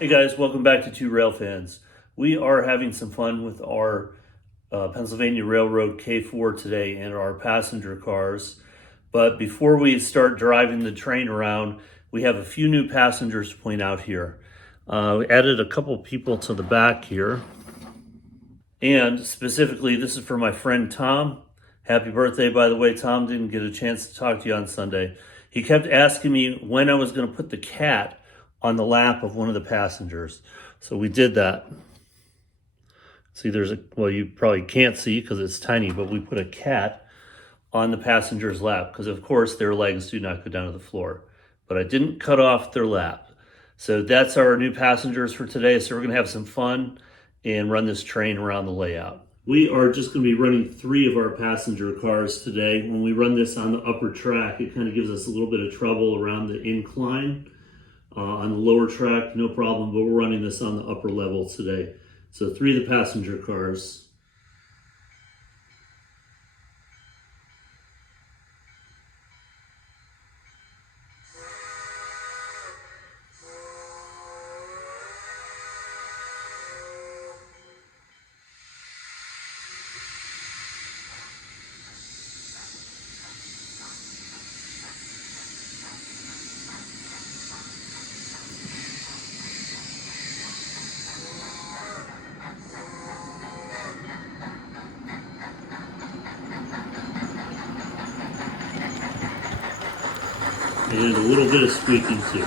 Hey guys, welcome back to Two Rail Fans. We are having some fun with our Pennsylvania Railroad K4 today and our passenger cars. But before we start driving the train around, we have a few new passengers to point out here. We added a couple people to the back here. And specifically, this is for my friend Tom. Happy birthday, by the way. Tom didn't get a chance to talk to you on Sunday. He kept asking me when I was going to put the cat on the lap of one of the passengers. So we did that. See, well, you probably can't see because it's tiny, but we put a cat on the passenger's lap because, of course, their legs do not go down to the floor. But I didn't cut off their lap. So that's our new passengers for today. So we're going to have some fun and run this train around the layout. We are just going to be running 3 of our passenger cars today. When we run this on the upper track, it kind of gives us a little bit of trouble around the incline. On the lower track, no problem, but we're running this on the upper level today. So 3 of the passenger cars. And a little bit of squeaking too.